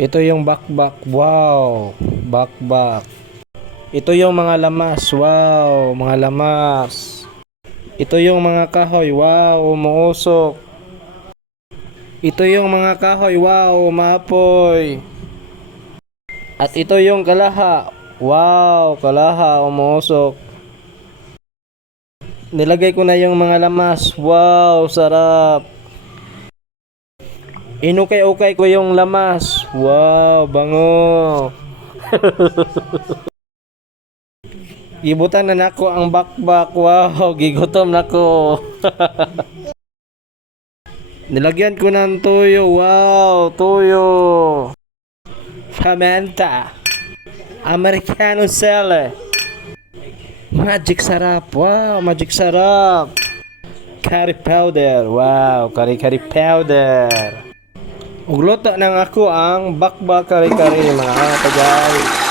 Ito yung bakbak. Wow, bakbak. Ito yung mga lamas. Wow, mga lamas. Ito yung mga kahoy. Wow, umuusok. Ito yung mga kahoy. Wow, umapoy. At ito yung kalaha. Wow, kalaha, umuusok. Nilagay ko na yung mga lamas. Wow, sarap. Inukay-ukay ko yung lamas. Wow, bango. Gibutan na nako ang bakbak. Wow, gigutom nako. Nilagyan ko ng tuyo. Wow, tuyo. Pimenta. Americano sele. Magic sarap. Wow, magic sarap. Curry powder. Wow, curry powder. Ugluto nang ako ang bakbak kari-kari mga tagay.